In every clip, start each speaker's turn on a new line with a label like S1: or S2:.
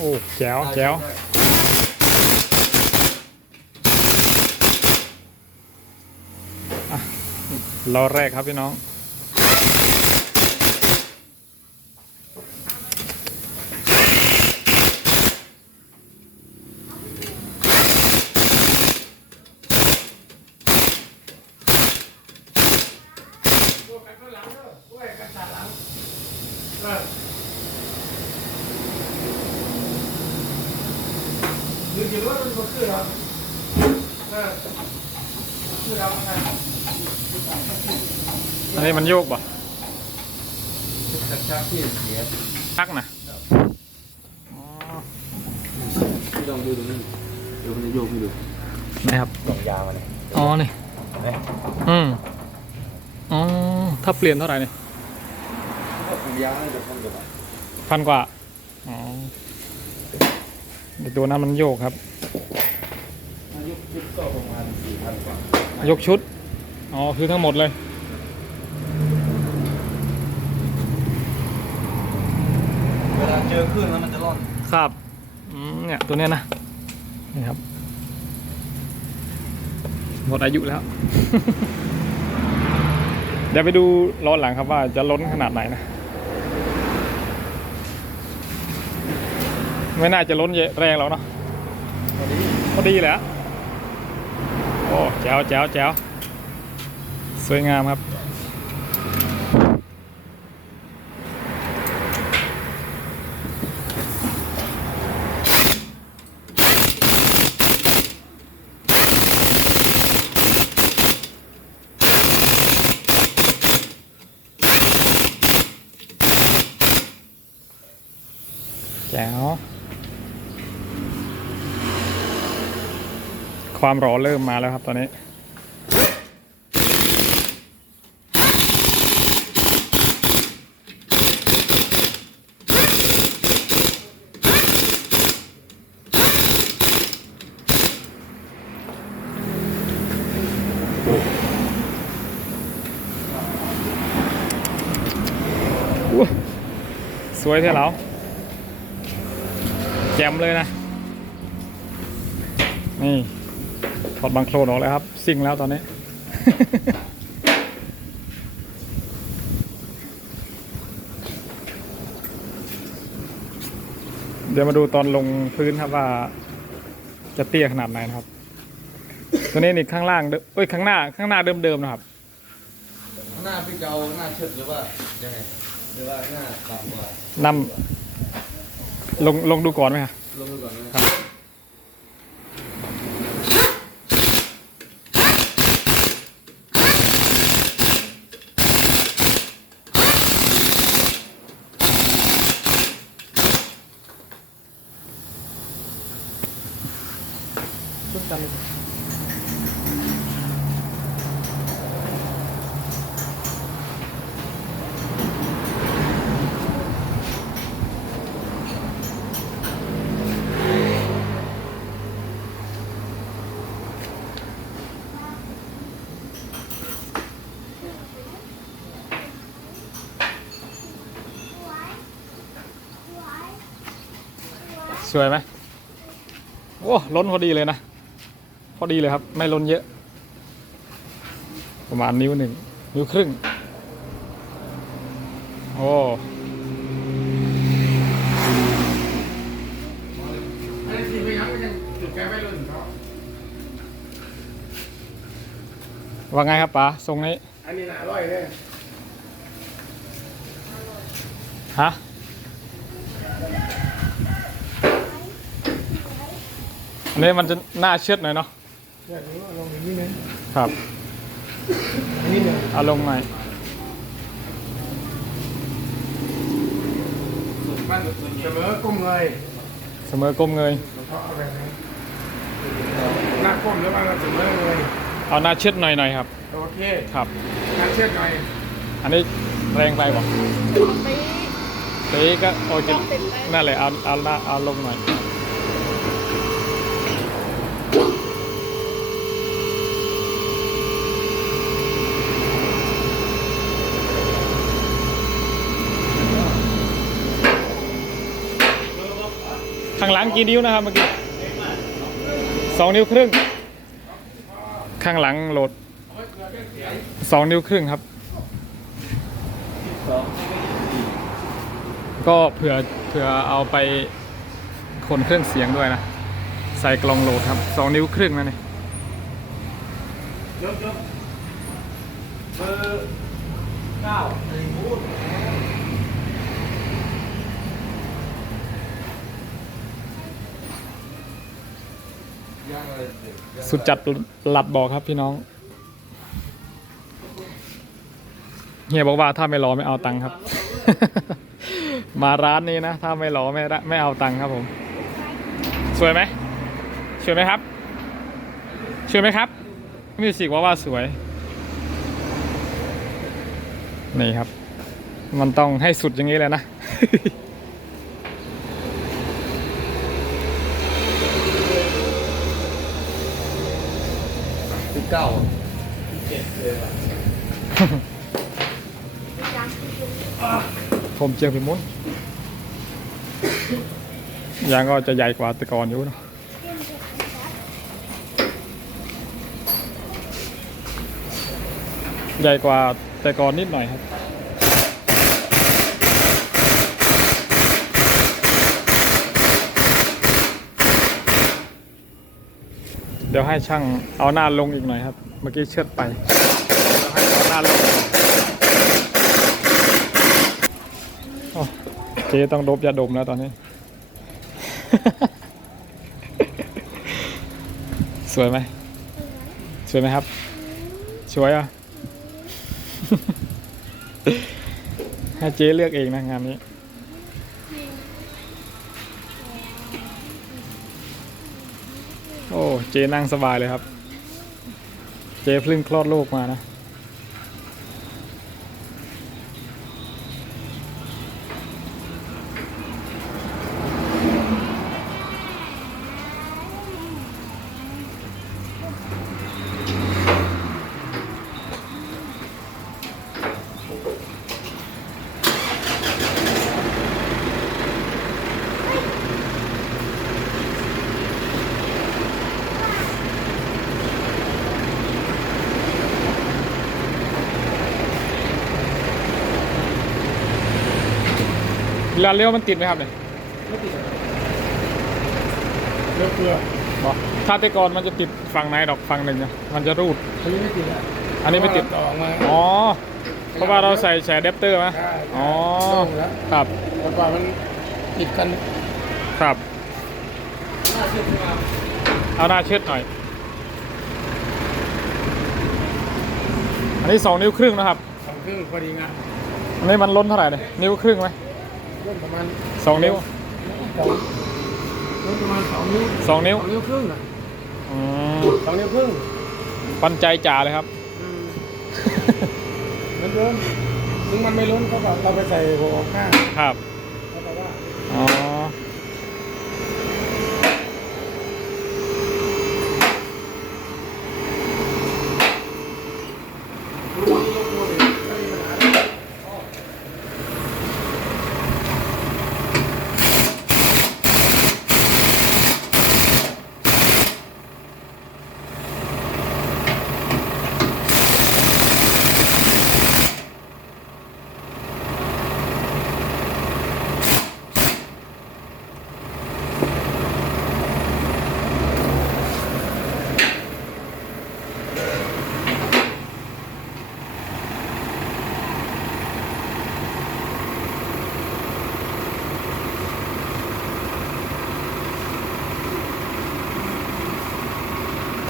S1: อ้แจ๋วแจ๋วล้อแรกครับพี่น้อง
S2: ยืนอยู่ว่ามันก็คือเราเออคือเราไง
S1: อันนี้มันโยกป่ะ
S2: ชักชักที่เสีย
S1: ชักนะ
S2: ที่ลองดูตรงนี้เดี๋ยวมันจะโยกให้ดู
S1: นะครับ
S2: กล่องยาวมาเลย
S1: อ๋อนี่อืมอ๋อถ้าเปลี่ยนเท่าไหร่เนี่ย
S2: กล่องยาวน่าจะพันกว่า
S1: พันกว่าอ๋อ เดี๋ยวตัวนั้นมันโยกครับ
S2: อายุชุดก็ประมาณสี่พันกว่าย
S1: กชุด อ๋อ คือทั้งหมดเลย
S2: เวลาเจอคลื่นแล้วมันจะร่อน
S1: ครับ อืม เนี่ย ตัวเนี้ยนะ นี่ครับ หมดอายุแล้ว เดี๋ยวไปดูล้อหลังครับว่าจะล้นขนาดไหนนะ ไม่น่าจะล้นเยอะแรงแล้วเนาะ
S2: ตอนนี้
S1: พอดีแหละโอ้แจ๋วแจ๋วแจ๋วสวยงามครับ แจ๋ว ความร้อนเริ่มมาแล้วครับตอนนี้ สวยเท่าเราแจ่มเลยนะ นี่ ถอดบังโคลนออกแล้วครับ ซิ่งแล้วตอนนี้ เดี๋ยวมาดูตอนลงพื้นครับว่า จะเตี้ยขนาดไหนนะครับ ตัวนี้นี่ข้างล่างเดิมเอ้ยข้างหน้า ข้างหน้าเดิมๆนะครับ
S2: หน้าพี่เกาหน้าเชิดหรือว่ายังไงหรือว่าหน้าต่ำกว่านำ
S1: ลงลงดูก่อนไหมครับ
S2: ลงดูก่อนนะ
S1: ครับ สวยไหมโอ้ล้นพอดีเลยนะ พอดีเลยครับ ไม่ล้นเยอะ ประมาณนิ้วหนึ่งนิ้วครึ่ง โอ้
S2: อันนี้ที่ไม่ยังไม่ยังจุดแก้ไม่รุ่นเขา
S1: ว่าไงครับป๋าทรงนี้
S2: อันนี้น่าอร่อยเลย
S1: ฮะอันนี้มันจะหน้าเชือดหน่อยเนาะ
S2: เดี๋ยวนี้ลงอีกนิดนึง
S1: ครับ
S2: อันนี้หนึ่ง
S1: เอาลงใหม่
S2: มันเสมอก้มเลย
S1: เสมอก้มเงย
S2: เพราะอะไรนะหน้าก้มหรือว่าเสมอเลย
S1: เอาหน้าเชือดหน่อยหน่อยๆครับ
S2: โอเค
S1: ครับ
S2: หน้าเชือดหน่อย
S1: อันนี้แรงไปบอก
S3: ปี
S1: ตีก็โอเคนั่นเลยเอาเอาหน้าเอาลงหน่อย ข้างหลังกี่นิ้วนะครับเมื่อกี้สองนิ้วครึ่ง ข้างหลังโหลดสองนิ้วครึ่งครับ ก็เผื่อเผื่อเอาไปคนเครื่องเสียงด้วยนะ ใส่กล่องโหลดครับสองนิ้วครึ่งนะนี่
S2: ยกยกเบอร์เก้าไอ้พูด
S1: สุดจัดหลัดบอกครับพี่น้อง เฮียบอกว่าถ้าไม่รอไม่เอาตังค์ครับ มาร้านนี้นะ ถ้าไม่รอไม่ได้ไม่เอาตังค์ครับผม สวยไหมสวยไหมครับสวยไหมครับมิวสิกว่าว่าสวย นี่ครับ มันต้องให้สุดอย่างนี้เลยนะ
S2: สิบเก้า
S1: ผมเจียงพิมุนยางก็จะใหญ่กว่าแต่ก่อนอยู่เนอะใหญ่กว่าแต่ก่อนนิดหน่อยครับ เดี๋ยวให้ช่างเอาหน้าลงอีกหน่อยครับ เมื่อกี้เชิดไปเดี๋ยวให้เอาหน้าลงโอ้เจ๊ต้องดบยาดมแล้วตอนนี้ สวยไหมสวยไหมครับ สวยอะ ให้เจ๊เลือกเองนะงานนี้ โอ้ เจนั่งสบายเลยครับ เจเพิ่งคลอดลูกมานะ เวลาเลี้ยวมันติดไหมครับเนี่ย
S2: ไม่ติดเลือกเกลือ
S1: บอกถ้าแต่ก่อนมันจะติดฝั่งไหนดอกฝั่งหนึ่งนะมันจะรูด
S2: อันนี้ไม่ติดอะ
S1: อันนี้ไม่ติด
S2: ต่อออกมา
S1: อ๋อ เพราะว่าเราใส่แฉอะแดปเตอร์ไหม
S2: ใช่
S1: อ๋อ
S2: โล่งแล้ว
S1: ครับ
S2: แต่ก่อนมันติดกัน
S1: ครับ
S2: หน้าเชื่อมมา
S1: เอาหน้าเชิดหน่อย อันนี้สองนิ้วครึ่งนะครับ
S2: สองครึ่งพอดีงาน
S1: อันนี้มันล้นเท่าไหร่เนี่ยนิ้วครึ่งไหม
S2: รุ่นประมาณ
S1: สองนิ้ว
S2: สองรุ่นประมาณสองนิ้ว
S1: สองนิ้ว
S2: สองนิ้วครึ่งอะ
S1: อืม
S2: สองนิ้วครึ่ง
S1: ปันใจจ่าเลยครับ
S2: อืมเหมือนเดิมถึงมันไม่ล้นเขาบอกเราไปใส่หัวออกข้าง
S1: ครับ
S2: เขาบอกว่า
S1: อ๋อ
S2: รู้ว่ายกมือไม่มีปัญหาเลย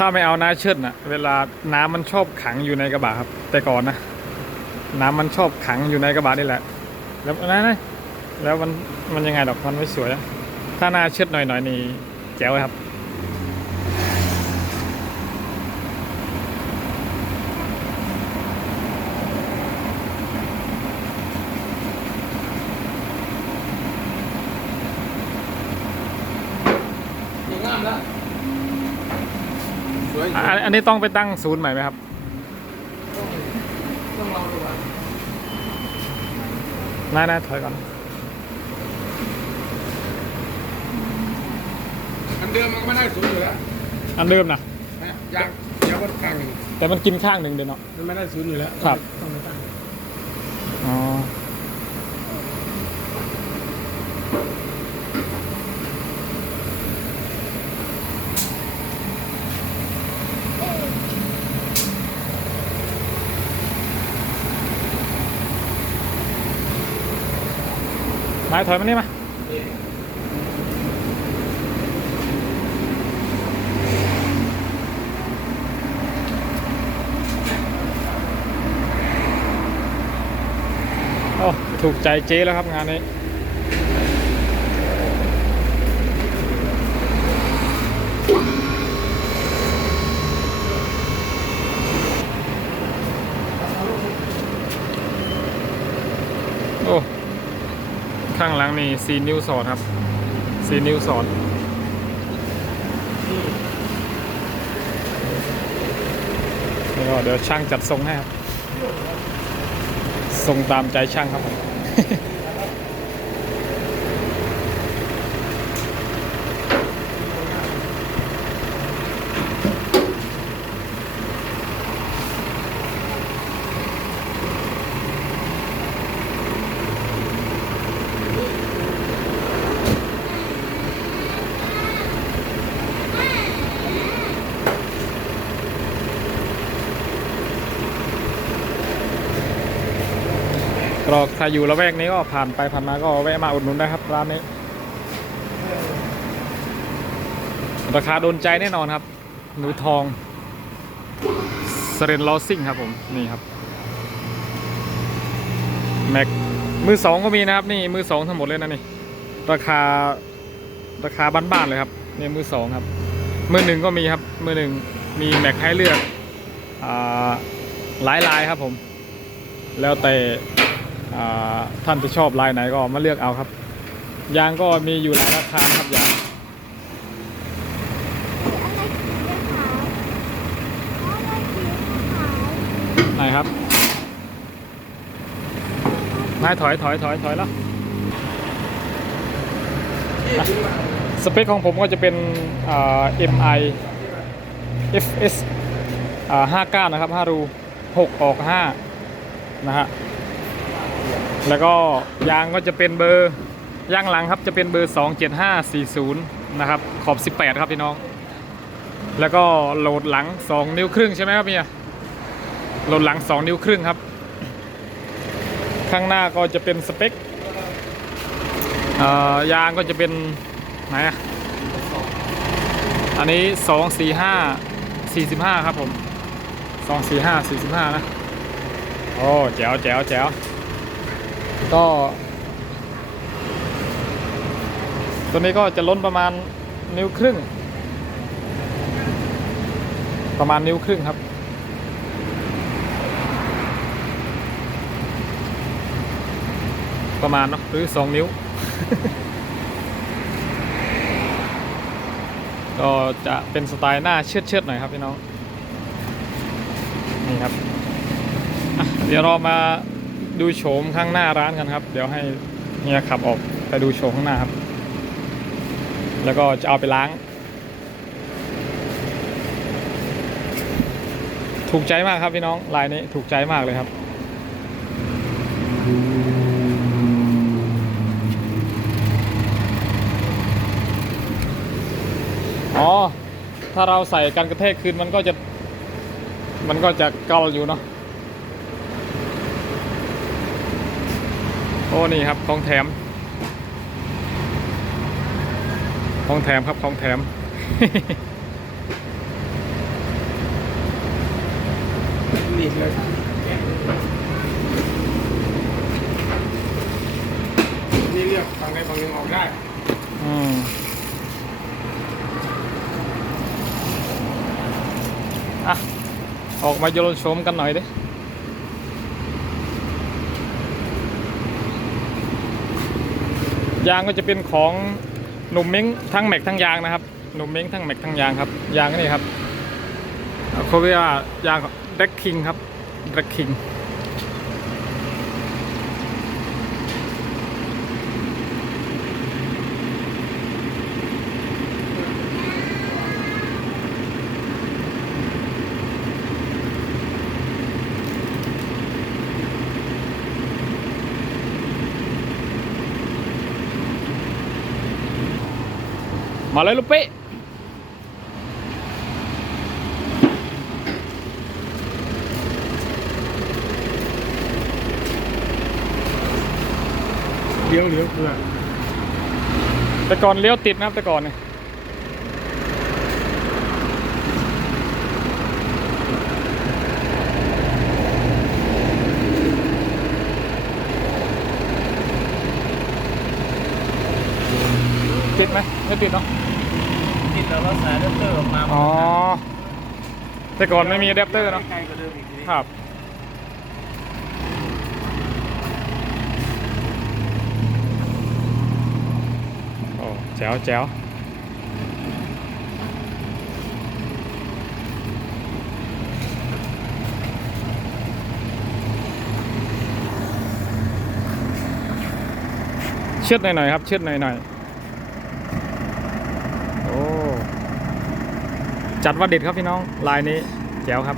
S1: ถ้าไม่เอาหน้าเชิดนะเวลาน้ำมันชอบขังอยู่ในกระบะครับ แต่ก่อนนะ น้ำมันชอบขังอยู่ในกระบะนี่แหละ แล้วนั่นนะแล้วมันมันยังไงดอกมันไม่สวยอะถ้าหน้าเชิดหน่อยหน่อยนี่แจ๋วเลยครับ
S2: งามแล้ว สวย
S1: อันอันนี้ต้องไปตั้งศูนย์ใหม่ไหมครับ
S2: ต้องลองดูอะ
S1: น่าน่าถอยก่อน
S2: อันเดิมมันก็ไม่ได้ศูนย์อยู่แล้ว
S1: อันเดิมนะ
S2: นะยางเดี๋ยวมันข้างหนึ่ง
S1: แต่มันกินข้างหนึ่งเดี๋ยวเนาะ
S2: มันไม่ได้ศูนย์อยู่แล้ว
S1: ครับ
S2: ต้องไปตั้ง
S1: อ๋อายถอยมานี่มาโอ้ถูกใจเจ๊แล้วครับงานนี้โอ้ ข้างหลังนี่สีนิ้วสอดครับสีนิ้วสอดเดี๋ยวเดี๋ยวช่างจัดทรงให้ครับทรงตามใจช่างครับผม อยู่ละแวกนี้ก็ผ่านไปผ่านมาก็แวะมาอุดหนุนได้ครับร้านนี้ ราคาโดนใจแน่นอนครับ หนูทองสเรนลอซิ่งครับผมนี่ครับแม็กมือสองก็มีนะครับ นี่มือสองทั้งหมดเลยนะนี่ ราคาราคาบ้านๆเลยครับนี่มือสองครับ มือหนึ่งก็มีครับ มือหนึ่งมีแม็กให้เลือกอหลายลายครับผม แล้วแต่ ท่านจะชอบลายไหนก็มาเลือกเอาครับ ยางก็มีอยู่หลายราคาครับยางไหนครับนายถอยถอยถอยถอยแล้วอะสเปคของผมก็จะเป็นอ่า MI FS อ่า59 นะครับ5รู 6 ออก 5 นะฮะ แล้วก็ยางก็จะเป็นเบอร์ยางหลังครับจะเป็นเบอร์ 27540 นะครับ ขอบ 18 ครับพี่น้อง แล้วก็โหลดหลัง 2 นิ้วครึ่งใช่ไหมครับเมียโหลดหลัง 2 นิ้วครึ่งครับ ข้างหน้าก็จะเป็นสเปคยางก็จะเป็นไหนอะอันนี้ 2 4 5 45 ครับผม 2 4 5 45 นะ โอ้แจ๋วแจ๋วแจ๋ว ก็ ตัวนี้ก็จะล้นประมาณนิ้วครึ่ง ประมาณนิ้วครึ่งครับ ประมาณเนาะหรือสองนิ้ว ก็จะเป็นสไตล์หน้าเชือดเชือดๆหน่อยครับพี่น้อง นี่ครับ เดี๋ยวเรามา ดูโฉมข้างหน้าร้านกันครับ เดี๋ยวให้เฮียขับออกไปดูโฉมข้างหน้าครับ แล้วก็จะเอาไปล้าง ถูกใจมากครับพี่น้องลายนี้ถูกใจมากเลยครับอ๋อ ถ้าเราใส่กันกระแทกคืนมันก็จะ มันก็จะเกาอยู่เนาะ โอ้นี่ครับของแถมของแถมครับของแถม
S2: หนีบเลยนี่เรียกฝั่งใดฝั่งหนึ่งออกได้
S1: อืมอะ ออกมาโยนโฉมกันหน่อยดิ ยางก็จะเป็นของหนุ่มเม้งทั้งแม็กทั้งยางนะครับหนุ่มเม้งทั้งแม็กทั้งยางครับยางนี่ครับเขาเรียกว่ายางแด็กคิงครับแด็กคิง มาเลยลูกเป๊ะเลี้ยวเลี้ยวเพื่อแต่ก่อนเลี้ยวติดนะครับแต่ก่อนเนี่ยติดไหมไม่ติดเนาะ
S2: ติดแล้วก็สายอะแดปเตอร์ออกมา
S1: อ๋อ แต่ก่อนไม่มีอะแดปเตอร์เนาะ
S2: ใกล้กว่าเดิมอีกที
S1: ครับ โอ้แจ๋วแจ๋วเชือดหน่อยๆครับ เชือดหน่อยๆ โอ้ จัดว่าเด็ดครับพี่น้องลายนี้แจ๋วครับ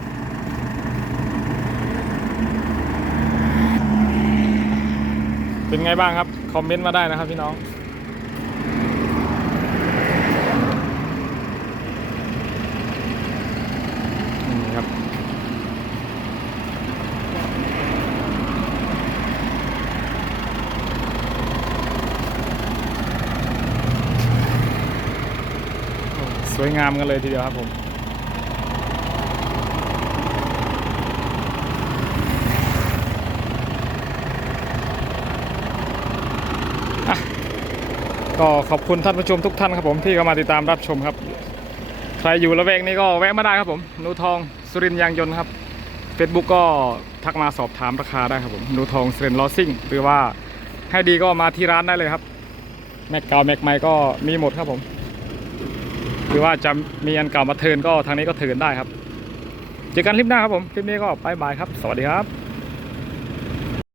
S1: เป็นไงบ้างครับ คอมเมนต์มาได้นะครับพี่น้อง วยงามกันเลยทีเดียวครับผมก็ขอบคุณท่านผู้ชมทุกท่านครับผมที่เข้ามาติดตามรับชมครับ ใครอยู่ละแวกนี้ก็แวะมาได้ครับผมนูทองสุรินยางยนต์ครับ Facebook ก็ทักมาสอบถามราคาได้ครับผมนูทองสุรินลอซิ่งหรือว่าให้ดีก็มาที่ร้านได้เลยครับ แม็กเก่าแม็กใหม่ก็มีหมดครับผม หรือว่าจะมีอันเก่ามาเทินก็ทางนี้ก็เทินได้ครับ เจอกันคลิปหน้าครับผม คลิปนี้ก็บายบายครับ สวัสดีครับ